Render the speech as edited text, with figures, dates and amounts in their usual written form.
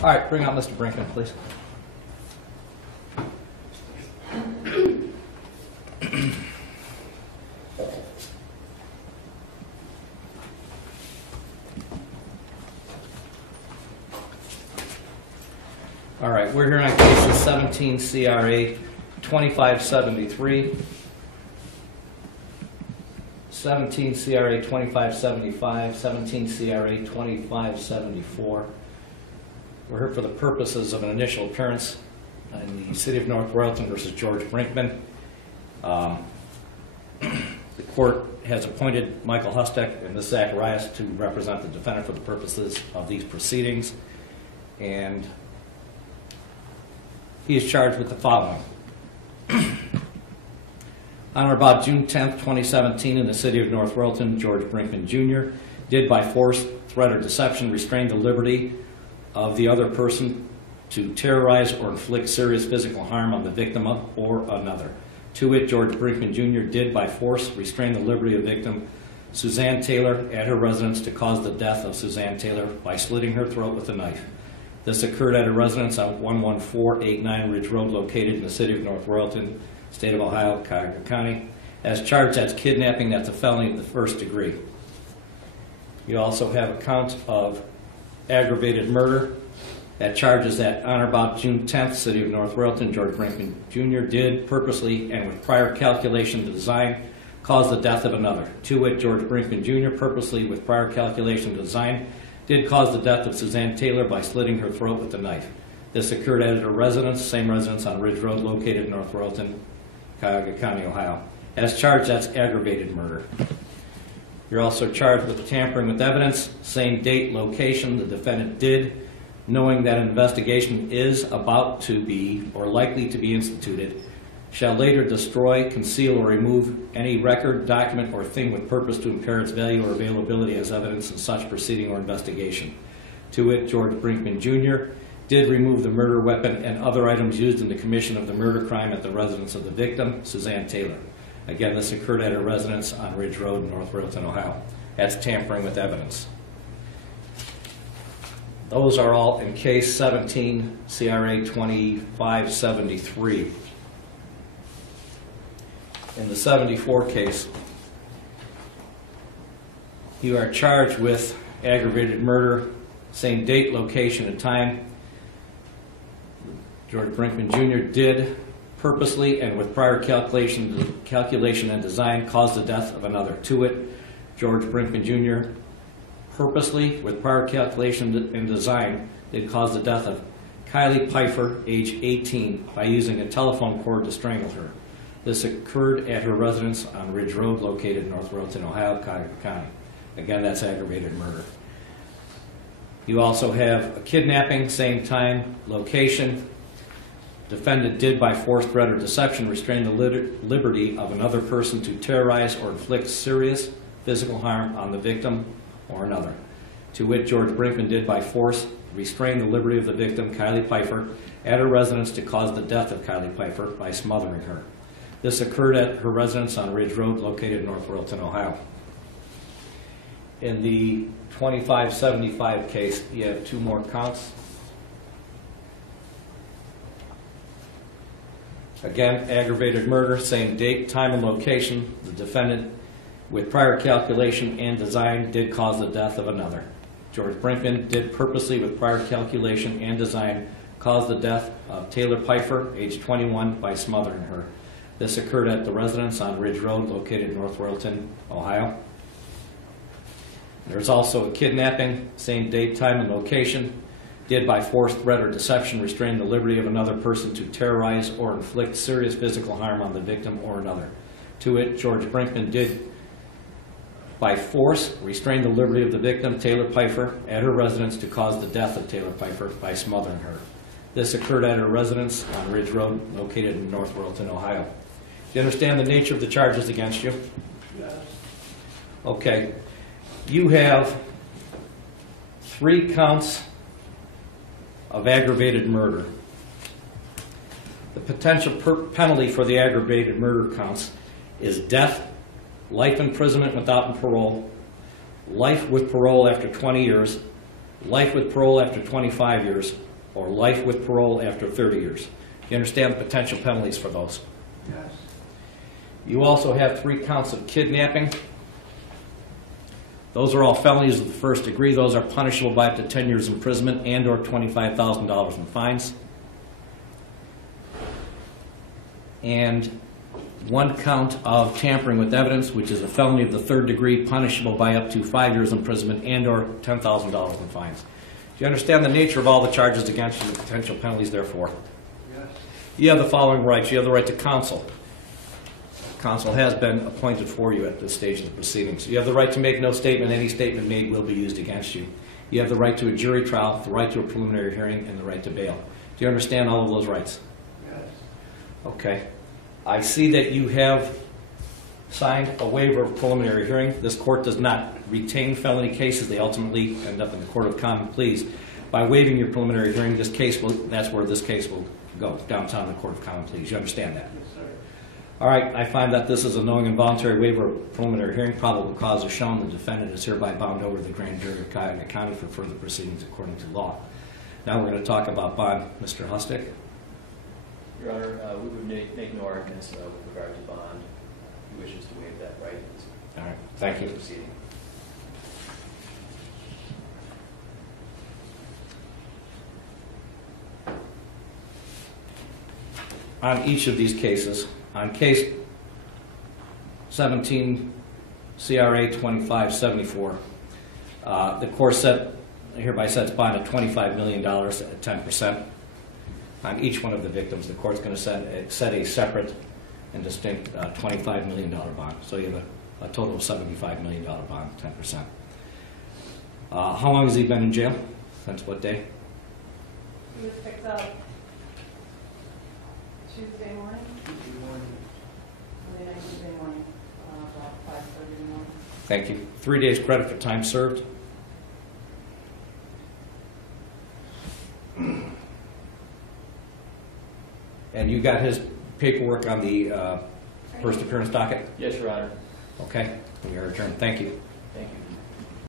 All right, bring out Mr. Brinkman, please. All right, we're here on cases 17 CRA 2573, 17 CRA 2575, 17 CRA 2574. We're here for the purposes of an initial appearance in the City of North Royalton versus George Brinkman. The court has appointed Michael Hustek and Ms. Zacharias to represent the defendant for the purposes of these proceedings, and he is charged with the following. On or about June 10th, 2017, in the City of North Royalton, George Brinkman Jr. did by force, threat, or deception restrain the liberty of the other person to terrorize or inflict serious physical harm on the victim or another. To wit, George Brinkman Jr. did by force restrain the liberty of victim Suzanne Taylor at her residence to cause the death of Suzanne Taylor by slitting her throat with a knife. This occurred at her residence on 11489 Ridge Road, located in the City of North Royalton, State of Ohio, Cuyahoga County. As charged, that's kidnapping. That's a felony of the first degree. You also have a count of aggravated murder. That charges that on or about June 10th, City of North Royalton, George Brinkman Jr. did purposely and with prior calculation to design cause the death of another. To wit, George Brinkman Jr. purposely with prior calculation to design did cause the death of Suzanne Taylor by slitting her throat with a knife. This occurred at her residence, same residence on Ridge Road, located in North Royalton, Cuyahoga County, Ohio. As charged, that's aggravated murder. You're also charged with tampering with evidence, same date, location. The defendant did, knowing that an investigation is about to be or likely to be instituted, shall later destroy, conceal, or remove any record, document, or thing with purpose to impair its value or availability as evidence in such proceeding or investigation. To wit, George Brinkman Jr. did remove the murder weapon and other items used in the commission of the murder crime at the residence of the victim, Suzanne Taylor. Again, this occurred at her residence on Ridge Road in North Royalton, Ohio. That's tampering with evidence. Those are all in case 17 CRA 2573. In the 74 case, you are charged with aggravated murder, same date, location, and time. George Brinkman Jr. did purposely and with prior calculation and design cause the death of another. To it, George Brinkman Jr. purposely with prior calculation and design did cause the death of Kylie Pfeiffer, age 18, by using a telephone cord to strangle her. This occurred at her residence on Ridge Road, located in North Royalton, Ohio, Cuyahoga County. Again, that's aggravated murder. You also have a kidnapping, same time, location. Defendant did by force, threat, or deception restrain the liberty of another person to terrorize or inflict serious physical harm on the victim or another. To wit, George Brinkman did by force restrain the liberty of the victim, Kylie Pfeiffer, at her residence to cause the death of Kylie Pfeiffer by smothering her. This occurred at her residence on Ridge Road, located in North Royalton, Ohio. In the 2575 case, you have two more counts. Again, aggravated murder, same date, time, and location. The defendant, with prior calculation and design, did cause the death of another. George Brinkman did purposely, with prior calculation and design, cause the death of Taylor Pfeiffer, age 21, by smothering her. This occurred at the residence on Ridge Road, located in North Royalton, Ohio. There's also a kidnapping, same date, time, and location. Did by force, threat, or deception restrain the liberty of another person to terrorize or inflict serious physical harm on the victim or another. To it, George Brinkman did by force restrain the liberty of the victim, Taylor Pfeiffer, at her residence to cause the death of Taylor Pfeiffer by smothering her. This occurred at her residence on Ridge Road, located in North Royalton, Ohio. Do you understand the nature of the charges against you? Yes. Okay. You have 3 counts of aggravated murder. The potential penalty for the aggravated murder counts is death, life imprisonment without parole, life with parole after 20 years, life with parole after 25 years, or life with parole after 30 years. You understand the potential penalties for those? Yes. You also have 3 counts of kidnapping. Those are all felonies of the first degree. Those are punishable by up to 10 years imprisonment and or $25,000 in fines. And 1 count of tampering with evidence, which is a felony of the 3rd degree, punishable by up to 5 years imprisonment and or $10,000 in fines. Do you understand the nature of all the charges against you and the potential penalties therefore? Yes. You have the following rights. You have the right to counsel. Counsel has been appointed for you at this stage of the proceedings. You have the right to make no statement. Any statement made will be used against you. You have the right to a jury trial, the right to a preliminary hearing, and the right to bail. Do you understand all of those rights? Yes. Okay. I see that you have signed a waiver of preliminary hearing. This court does not retain felony cases. They ultimately end up in the Court of Common Pleas. By waiving your preliminary hearing, that's where this case will go, downtown in the Court of Common Pleas. You understand that? Yes, sir. All right, I find that this is a knowing and voluntary waiver of preliminary hearing. Probable cause is shown. The defendant is hereby bound over to the grand jury of Cuyahoga County for further proceedings according to law. Now we're going to talk about bond. Mr. Hustick. Your Honor, we would make no arguments with regard to bond. He wishes to waive that right. All right, thank you. Proceeding. On each of these cases, on case 17 CRA 2574, the court hereby sets bond at $25 million at 10%. On each one of the victims, the court's going to set a separate and distinct $25 million bond. So you have a total of $75 million bond, 10%. How long has he been in jail? Since what day? He was picked up Tuesday morning, Monday night, Tuesday morning, about 5:30 in the morning. Thank you. 3 days credit for time served. And you got his paperwork on the first appearance docket? Yes, Your Honor. Okay, we are adjourned. Thank you. Thank you.